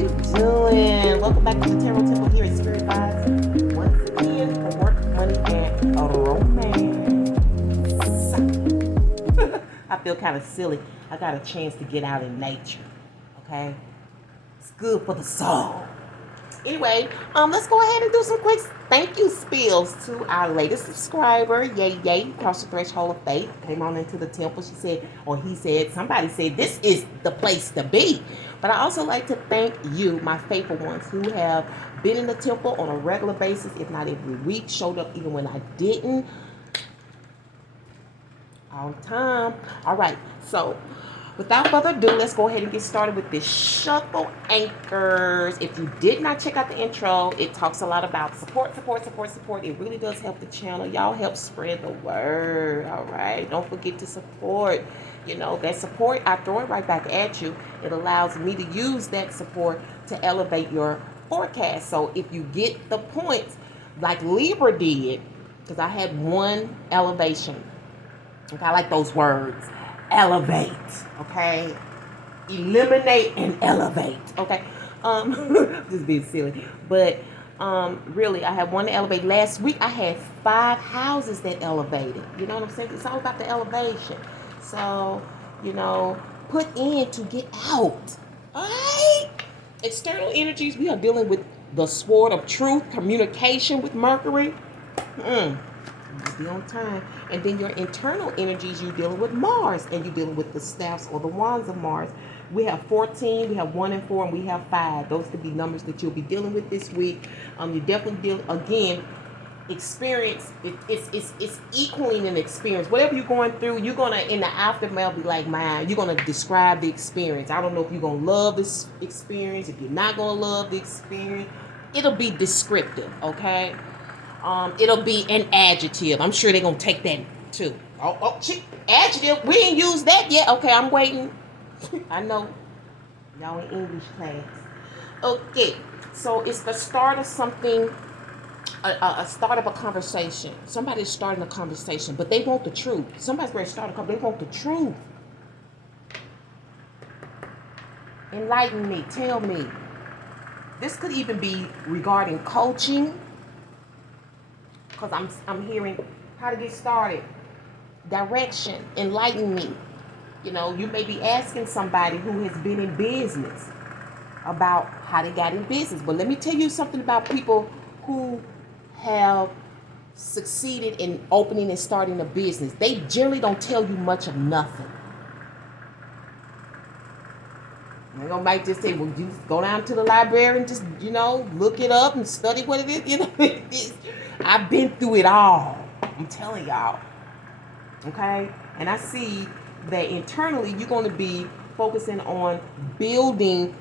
you doing? Welcome back to the Tarot Temple here at Spirit Vibes. Once again, for work, money, and romance. I feel kind of silly. I got a chance to get out in nature. Okay? It's good for the soul. Anyway, let's go ahead and do some quick thank you spills to our latest subscriber. Yay, crossed the threshold of faith. Came on into the temple. She said, or he said, somebody said, this is the place to be. But I also like to thank you, my faithful ones, who have been in the temple on a regular basis, if not every week, showed up even when I didn't. All the time. All right, so without further ado, let's go ahead and get started with this shuffle anchors. If you did not check out the intro, it talks a lot about support. It really does help the channel. Y'all help spread the word, all right? Don't forget to support. You know, that support, I throw it right back at you. It allows me to use that support to elevate your forecast. So if you get the points, like Libra did, because I had one elevation. Okay, I like those words. Elevate, okay? Eliminate and elevate, okay? Just being silly. But really, I have one to elevate. Last week, I had 5 houses that elevated. You know what I'm saying? It's all about the elevation. So, you know, put in to get out. All right? External energies, we are dealing with the sword of truth, communication with Mercury. Be on time. And then your internal energies, you're dealing with Mars, and you're dealing with the staffs or the wands of Mars. We have 14, we have 1 and 4, and we have 5. Those could be numbers that you'll be dealing with this week. You definitely deal, again, experience. It's equaling an experience. Whatever you're going through, you're gonna in the aftermath be like, man, you're gonna describe the experience. I don't know if you're gonna love this experience, if you're not gonna love the experience. It'll be descriptive, okay? It'll be an adjective. I'm sure they're gonna take that too. Adjective. We didn't use that yet. Okay, I'm waiting. I know y'all in English class. Okay, so it's the start of something, a start of a conversation. Somebody's starting a conversation, but they want the truth. Somebody's ready to start a conversation. They want the truth. Enlighten me. Tell me. This could even be regarding coaching. Because I'm hearing how to get started, direction, enlighten me. You know, you may be asking somebody who has been in business about how they got in business. But let me tell you something about people who have succeeded in opening and starting a business. They generally don't tell you much of nothing. They might just say, well, you just go down to the library and just, you know, look it up and study what it is. You know, I've been through it all. I'm telling y'all. Okay? And I see that internally you're going to be focusing on building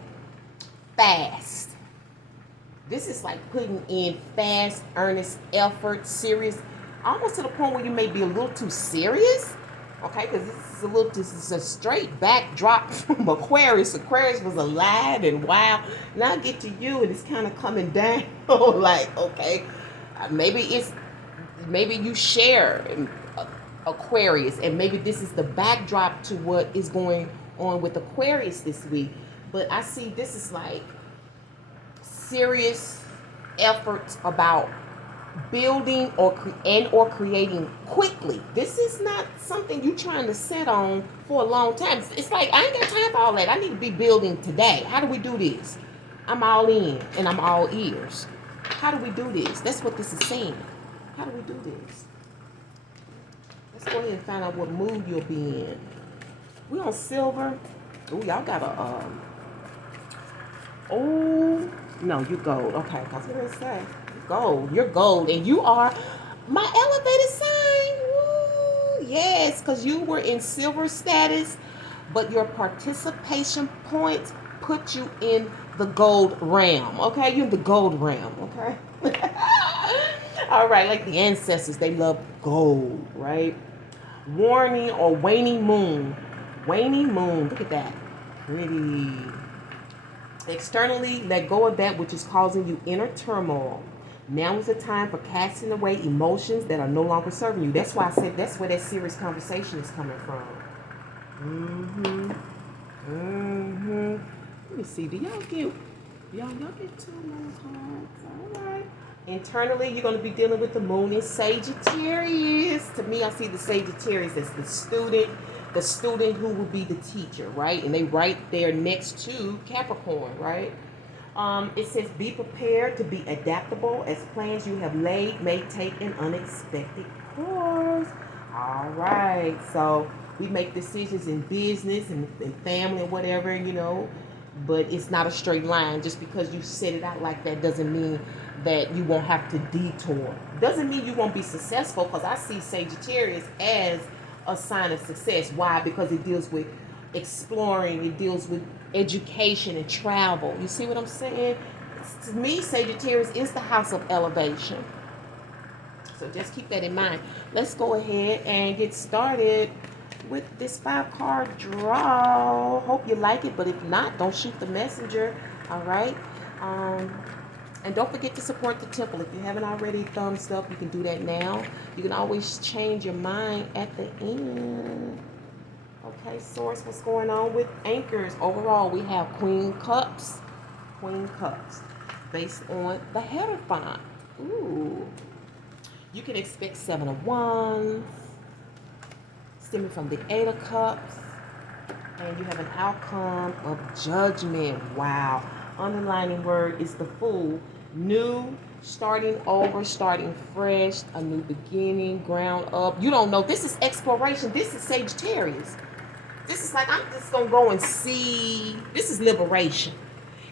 fast. This is like putting in fast, earnest effort, serious, almost to the point where you may be a little too serious. Okay, because this is a straight backdrop from Aquarius. Aquarius was alive and wild. Now I get to you and it's kind of coming down. Like, okay, maybe you share Aquarius, and maybe this is the backdrop to what is going on with Aquarius this week. But I see this is like serious efforts about building or creating quickly. This is not something you're trying to set on for a long time. It's like, I ain't got time for all that. I need to be building today. How do we do this? I'm all in and I'm all ears. How do we do this? That's what this is saying. How do we do this? Let's go ahead and find out what mood you'll be in. We on silver. Oh, y'all got a oh no, you gold. Okay, that's what I say. Gold. You're gold, and you are my elevated sign. Woo! Yes, because you were in silver status, but your participation points put you in the gold realm. Okay, you're in the gold realm. Okay. All right, like the ancestors, they love gold, right? Warning or waning moon. Waning moon. Look at that. Pretty. Externally, let go of that which is causing you inner turmoil. Now is the time for casting away emotions that are no longer serving you. That's why I said that's where that serious conversation is coming from. Let me see. Do y'all get Y'all get two more cards. All right. Internally, you're going to be dealing with the moon in Sagittarius. To me, I see the Sagittarius as the student who will be the teacher, right? And they right there next to Capricorn, right? It says, be prepared to be adaptable as plans you have laid may take an unexpected course. All right. So we make decisions in business and family and whatever, but it's not a straight line. Just because you set it out like that doesn't mean that you won't have to detour. Doesn't mean you won't be successful, because I see Sagittarius as a sign of success. Why? Because it deals with exploring, it deals with education and travel. You see what I'm saying? To me, Sagittarius is the house of elevation. So just keep that in mind. Let's go ahead and get started with this 5-card draw. Hope you like it, but if not, don't shoot the messenger. All right. And don't forget to support the temple. If you haven't already thumbs up, you can do that now. You can always change your mind at the end. Okay, source, what's going on with anchors? Overall, we have Queen Cups, based on the Hierophant. Ooh. You can expect 7 of Wands, stemming from the 8 of Cups, and you have an outcome of Judgment. Wow. Underlining word is the Fool. New, starting over, starting fresh, a new beginning, ground up. You don't know. This is exploration. This is Sagittarius. This is like, I'm just going to go and see. This is liberation.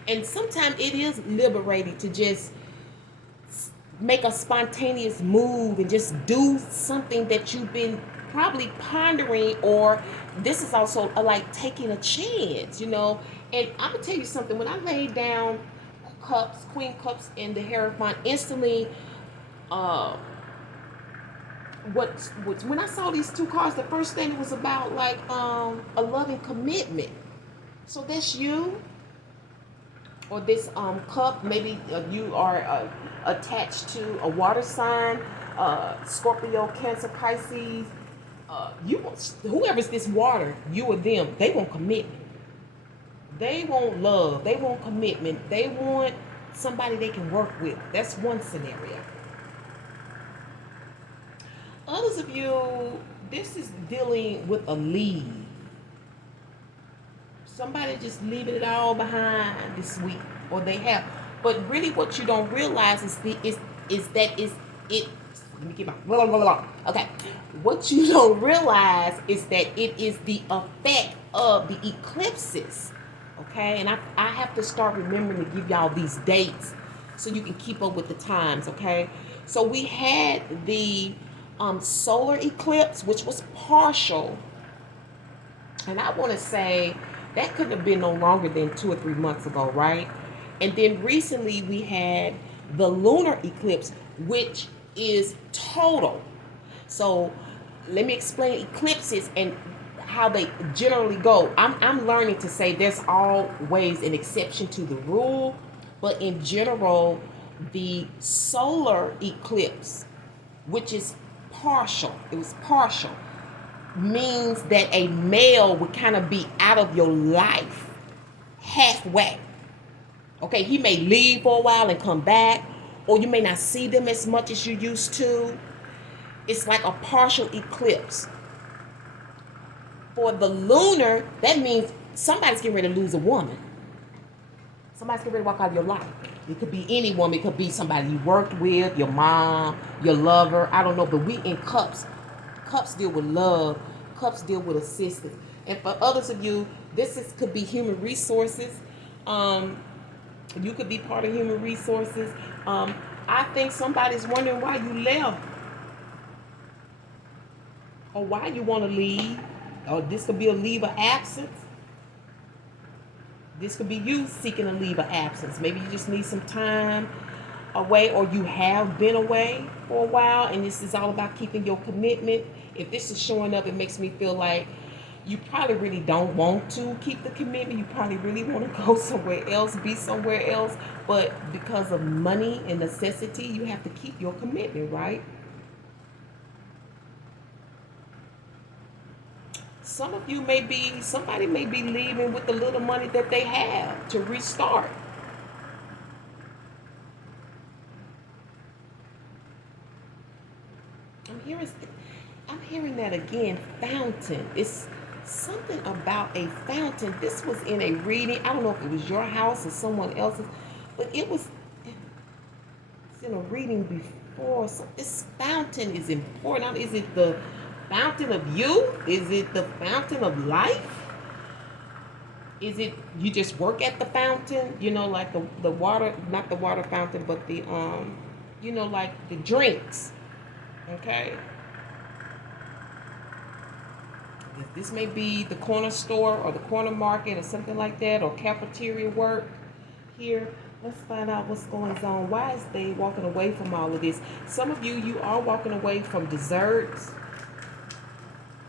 And sometimes it is liberating to just make a spontaneous move and just do something that you've been probably pondering, or this is also like taking a chance, And I'm going to tell you something. When I laid down Cups, Queen Cups in the Hierophant, instantly, when I saw these two cards, the first thing was about like a loving commitment. So that's you, or this cup. Maybe you are attached to a water sign, Scorpio, Cancer, Pisces. Whoever's this water, you or them, they want commitment. They want love. They want commitment. They want somebody they can work with. That's one scenario. Others of you, this is dealing with a leave. Somebody just leaving it all behind this week, or they have. But really, what you don't realize is that it. Let me get my blah, blah, blah. Okay. What you don't realize is that it is the effect of the eclipses. Okay, and I have to start remembering to give y'all these dates so you can keep up with the times. Okay, so we had the solar eclipse, which was partial, and I want to say that couldn't have been no longer than 2 or 3 months ago, right? And then recently we had the lunar eclipse, which is total. So let me explain eclipses and how they generally go. I'm learning to say there's always an exception to the rule, but in general, the solar eclipse, which is partial, means that a male would kind of be out of your life halfway. Okay, he may leave for a while and come back, or you may not see them as much as you used to. It's like a partial eclipse. For the lunar, that means somebody's getting ready to lose a woman. Somebody's getting ready to walk out of your life. It could be any woman. It could be somebody you worked with, your mom, your lover. I don't know, but we in cups. Cups deal with love. Cups deal with assistance. And for others of you, could be human resources. You could be part of human resources. I think somebody's wondering why you left, or why you want to leave. Or this could be a leave of absence. This could be you seeking a leave of absence. Maybe you just need some time away, or you have been away for a while, and this is all about keeping your commitment. If this is showing up, it makes me feel like you probably really don't want to keep the commitment. You probably really want to go somewhere else, be somewhere else, but because of money and necessity, you have to keep your commitment, right? Some of you somebody may be leaving with the little money that they have to restart. hearing, I'm hearing that again. Fountain. It's something about a fountain. This was in a reading. I don't know if it was your house or someone else's, but it's in a reading before. So this fountain is important. Is it the fountain of youth? Is it the fountain of life? Is it you just work at the fountain? You know, like the water, not the water fountain, but the you know, like the drinks. Okay. This may be the corner store or the corner market or something like that, or cafeteria work here. Let's find out what's going on. Why is they walking away from all of this? Some of you are walking away from desserts.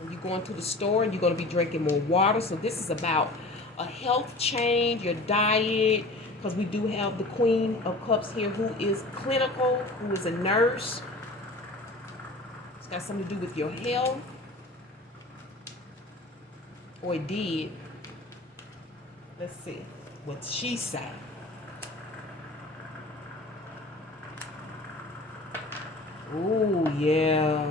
And you're going to the store and you're going to be drinking more water. So this is about a health change, your diet, because we do have the Queen of Cups here who is clinical, who is a nurse. It's got something to do with your health. Or it did. Let's see what she said. Oh, yeah.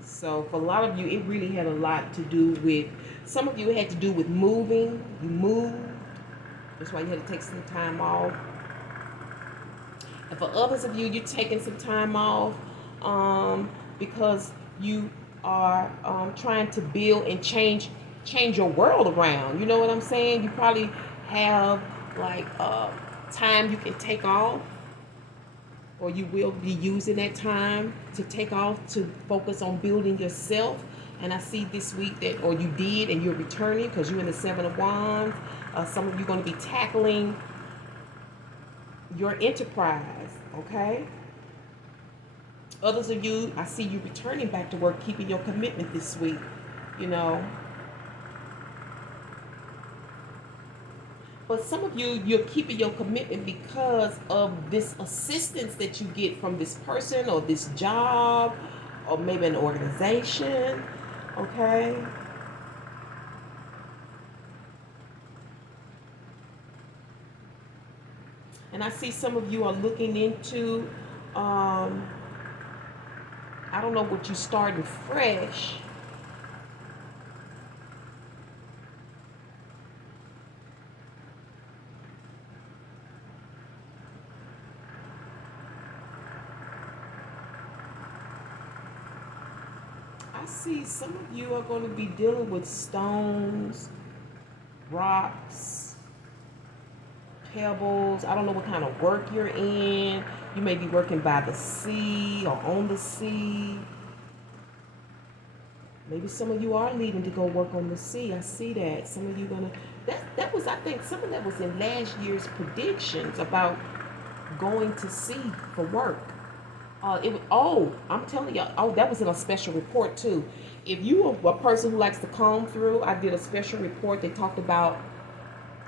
So for a lot of you, it really had a lot to do with, some of you it had to do with moving. You moved. That's why you had to take some time off. And for others of you, you're taking some time off because you are trying to build and change your world around. You know what I'm saying? You probably have like time you can take off, or you will be using that time to take off to focus on building yourself. And I see this week that, or you did, and you're returning because you're in the Seven of Wands. Some of you are going to be tackling your enterprise, okay? Others of you, I see you returning back to work, keeping your commitment this week, you know. But some of you, you're keeping your commitment because of this assistance that you get from this person or this job or maybe an organization, okay? And I see some of you are looking into, I don't know what you started fresh. I see some of you are going to be dealing with stones, rocks, pebbles. I don't know what kind of work you're in. You may be working by the sea or on the sea. Maybe some of you are leaving to go work on the sea. I see that. Some of you gonna, that was, I think, some of that was in last year's predictions about going to sea for work. I'm telling you, that was in a special report too. If you are a person who likes to comb through, I did a special report that talked about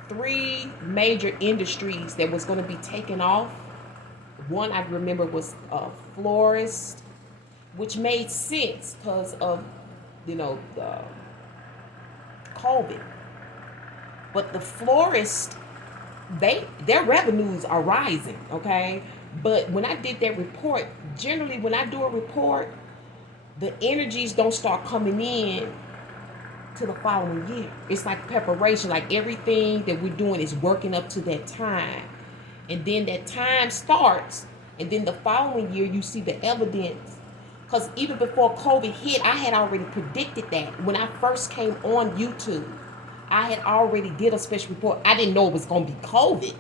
3 major industries that was going to be taken off. One I remember was florist, which made sense because of, you know, the COVID. But the florist, their revenues are rising, okay? But when I did that report, generally when I do a report, the energies don't start coming in to the following year. It's like preparation, like everything that we're doing is working up to that time. And then that time starts, and then the following year you see the evidence. Because even before COVID hit, I had already predicted that. When I first came on YouTube, I had already did a special report. I didn't know it was going to be COVID,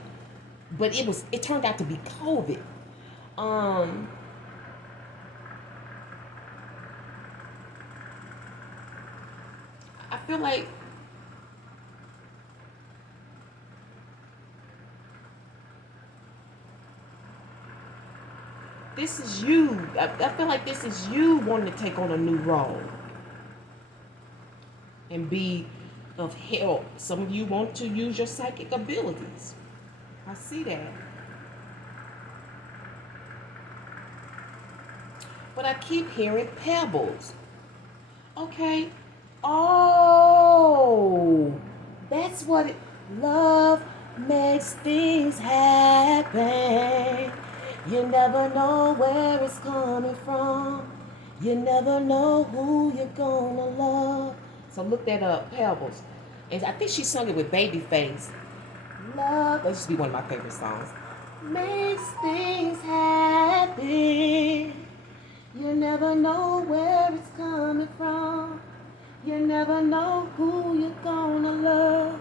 but it turned out to be COVID. I feel like this is you. I feel like this is you wanting to take on a new role and be of help. Some of you want to use your psychic abilities. I see that. But I keep hearing pebbles. Okay. Oh, that's what it, love makes things happen. You never know where it's coming from. You never know who you're gonna love. So look that up, Pebbles. And I think she sung it with Babyface. Love, that used to be one of my favorite songs. Makes things happen. You never know where it's coming from. You never know who you're gonna love.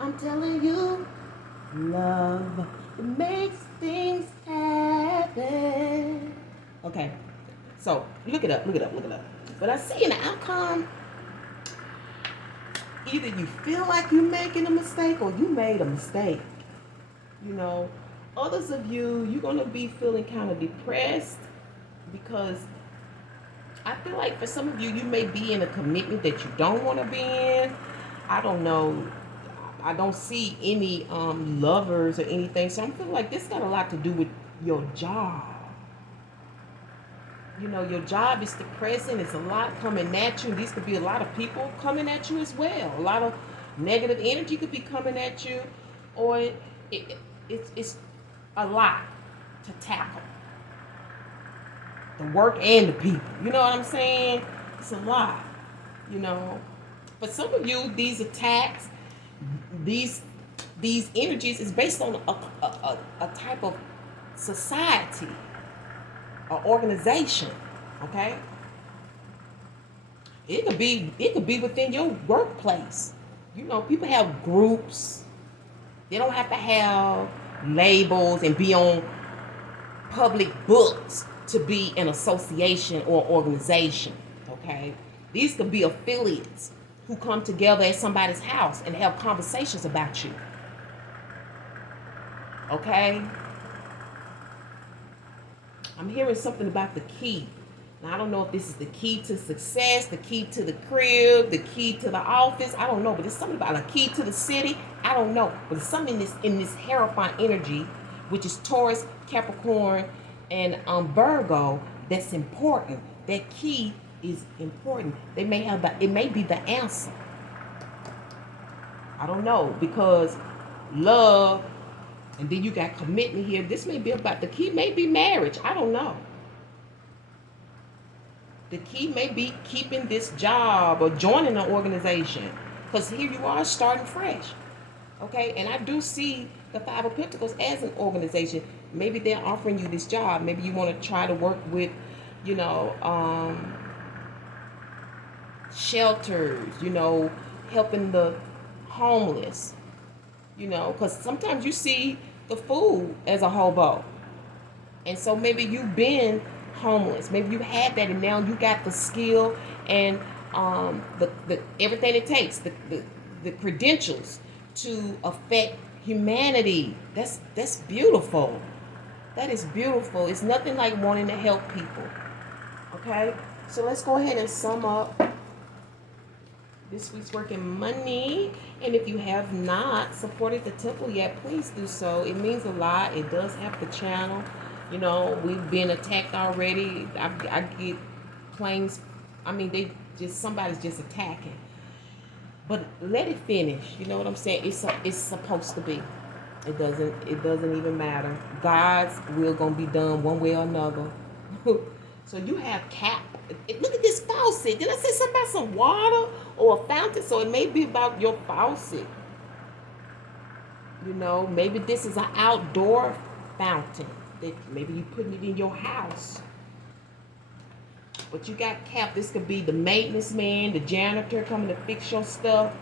I'm telling you, love, it makes things happen. Okay, so look it up, look it up, look it up. But I see in the outcome, either you feel like you're making a mistake or you made a mistake. You know, others of you, you're going to be feeling kind of depressed because I feel like for some of you, you may be in a commitment that you don't want to be in. I don't know. I don't see any lovers or anything. So I'm feeling like this got a lot to do with your job. You know, your job is depressing. It's a lot coming at you. These could be a lot of people coming at you as well. A lot of negative energy could be coming at you, or it's a lot to tackle. The work and the people. You know what I'm saying? It's a lot. You know, for some of you, these attacks, these energies is based on a type of society or organization. Okay, it could be within your workplace. You know, people have groups. They don't have to have labels and be on public books to be an association or organization. Okay, these could be affiliates who come together at somebody's house and have conversations about you. Okay, I'm hearing something about the key. Now, I don't know if this is the key to success, the key to the crib, the key to the office. I don't know, but it's something about a key to the city. I don't know, but it's something in this Hierophant energy, which is Taurus, Capricorn, and Virgo. That's important. That key is important. It may be the answer. I don't know, because love, and then you got commitment here. This may be about, the key may be marriage. I don't know. The key may be keeping this job or joining an organization, because here you are starting fresh. Okay, and I do see the Five of Pentacles as an organization. Maybe they're offering you this job. Maybe you want to try to work with, you know, shelters, you know, helping the homeless, you know, because sometimes you see the fool as a hobo. And so maybe you've been homeless. Maybe you had that and now you got the skill and the everything it takes, the credentials to affect humanity. That's beautiful. That is beautiful. It's nothing like wanting to help people. Okay? So let's go ahead and sum up this week's working money. And if you have not supported the temple yet, please do so. It means a lot. It does help the channel. You know, we've been attacked already. I get claims. I mean, somebody's just attacking. But let it finish. You know what I'm saying? It's supposed to be. It doesn't even matter. God's will gonna be done one way or another. So you have look at this faucet. Did I say something about some water or a fountain? So it may be about your faucet. You know, maybe this is an outdoor fountain that maybe you putting it in your house. But you got Cap. This could be the maintenance man, the janitor coming to fix your stuff.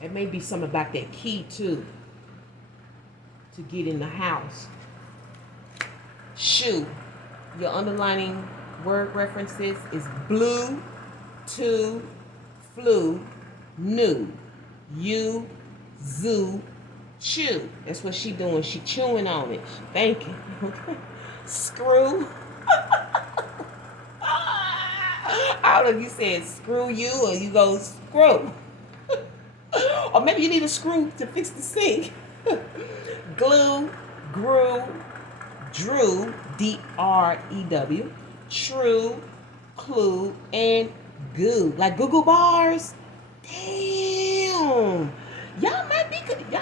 It may be something about that key too, to get in the house. Shoe. Your underlining word references is blue, to, flu, new, you, zoo, chew. That's what she doing. She chewing on it. Thank you. Screw. I don't know if you said screw you or you go screw. Or maybe you need a screw to fix the sink. Glue, grew, drew, D-R-E-W, true, clue, and goo. Like Goo Goo bars. Damn. Y'all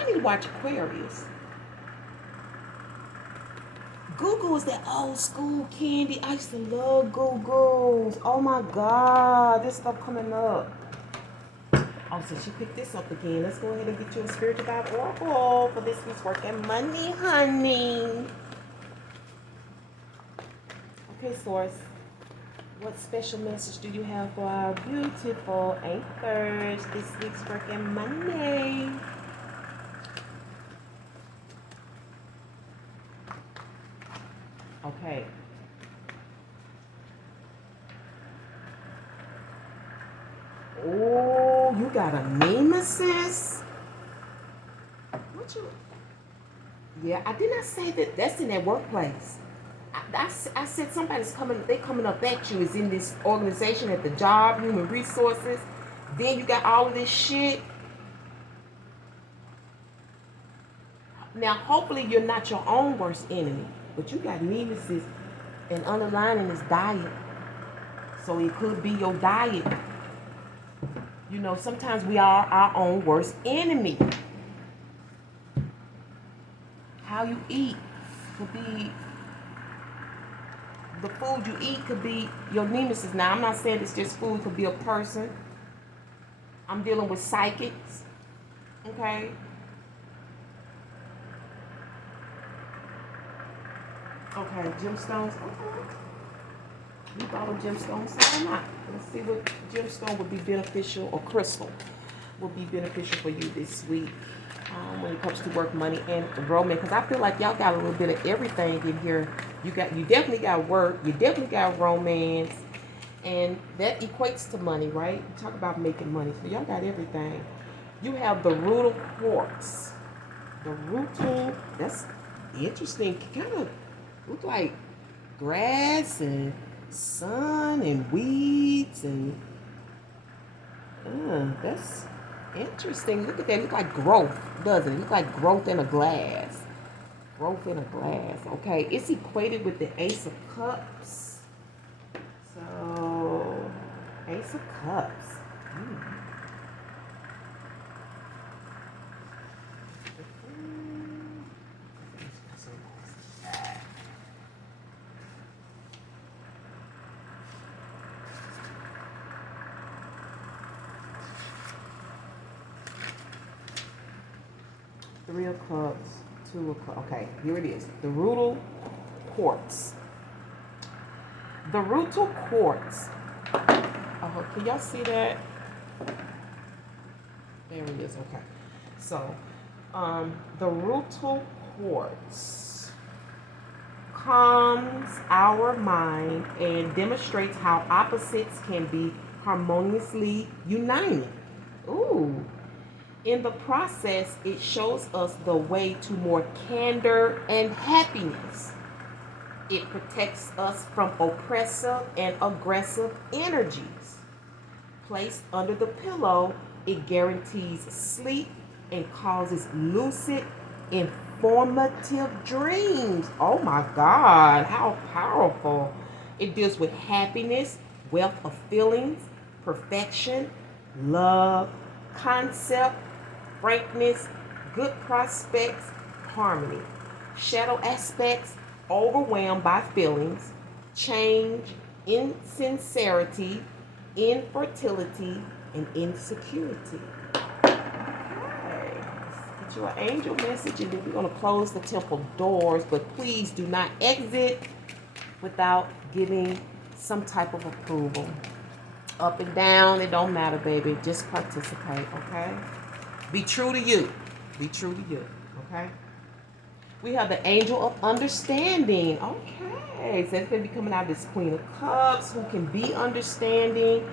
need to watch Aquarius. Goo is that old school candy. I used to love Goo. Oh my God, this stuff coming up. Oh, so she picked this up again. Let's go ahead and get you a spiritual guide oracle for this week's work and money, honey. Okay, Source. What special message do you have for our beautiful anchors this week's work and money? Okay. Oh, you got a nemesis? What you? Yeah, I did not say that that's in that workplace. I said somebody's coming, they coming up at you is in this organization at the job, human resources. Then you got all of this shit. Now, hopefully you're not your own worst enemy, but you got nemesis and underlining is diet. So it could be your diet. You know, sometimes we are our own worst enemy. How you eat could be, the food you eat could be your nemesis. Now, I'm not saying it's just food, it could be a person. I'm dealing with psychics, okay? Okay, gemstones, okay. You bought a gemstone, so am I. Let's see what gemstone would be beneficial, or crystal would be beneficial for you this week when it comes to work, money, and romance. Because I feel like y'all got a little bit of everything in here. You definitely got work, you definitely got romance, and that equates to money, right? We talk about making money, so y'all got everything. You have the rootal quartz. The rootal, that's interesting. Kind of look like grass and sun and weeds and that's interesting. Look at that. Look like growth, doesn't it? Look like growth in a glass. Growth in a glass. Okay, it's equated with the Ace of Cups. So, Ace of Cups. Three of Cups, Two of Cups. Okay, here it is. The rootal quartz. The rootal quartz. Oh, can y'all see that? There it is. Okay. So, the rootal quartz calms our mind and demonstrates how opposites can be harmoniously united. Ooh. In the process, it shows us the way to more candor and happiness. It protects us from oppressive and aggressive energies. Placed under the pillow, it guarantees sleep and causes lucid, informative dreams. Oh my God, how powerful. It deals with happiness, wealth of feelings, perfection, love, concept, frankness, good prospects, harmony. Shadow aspects, overwhelmed by feelings, change, insincerity, infertility, and insecurity. Okay, let's get you an angel message, and then we're going to close the temple doors, but please do not exit without giving some type of approval. Up and down, it don't matter, baby. Just participate, okay? Be true to you. Be true to you, okay? We have the angel of understanding. Okay, so it's going to be coming out of this Queen of Cups, who can be understanding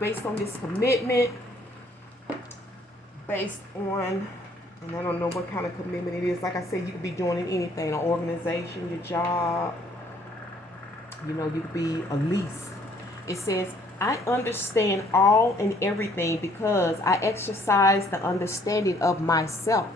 based on this commitment, based on, and I don't know what kind of commitment it is. Like I said, you could be joining anything, an organization, your job. You know, you could be a lease. It says, I understand all and everything because I exercise the understanding of myself.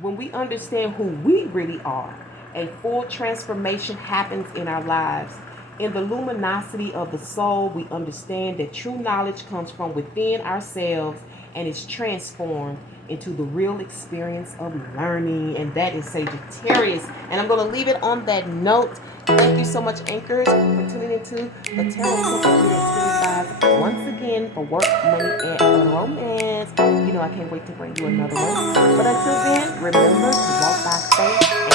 When we understand who we really are, a full transformation happens in our lives. In the luminosity of the soul, we understand that true knowledge comes from within ourselves and is transformed into the real experience of learning, and that is Sagittarius. And I'm going to leave it on that note. Thank you so much, anchors, for tuning into the Tarot Vibes once again for work, money, and romance. You know I can't wait to bring you another one. But until then, remember to walk by faith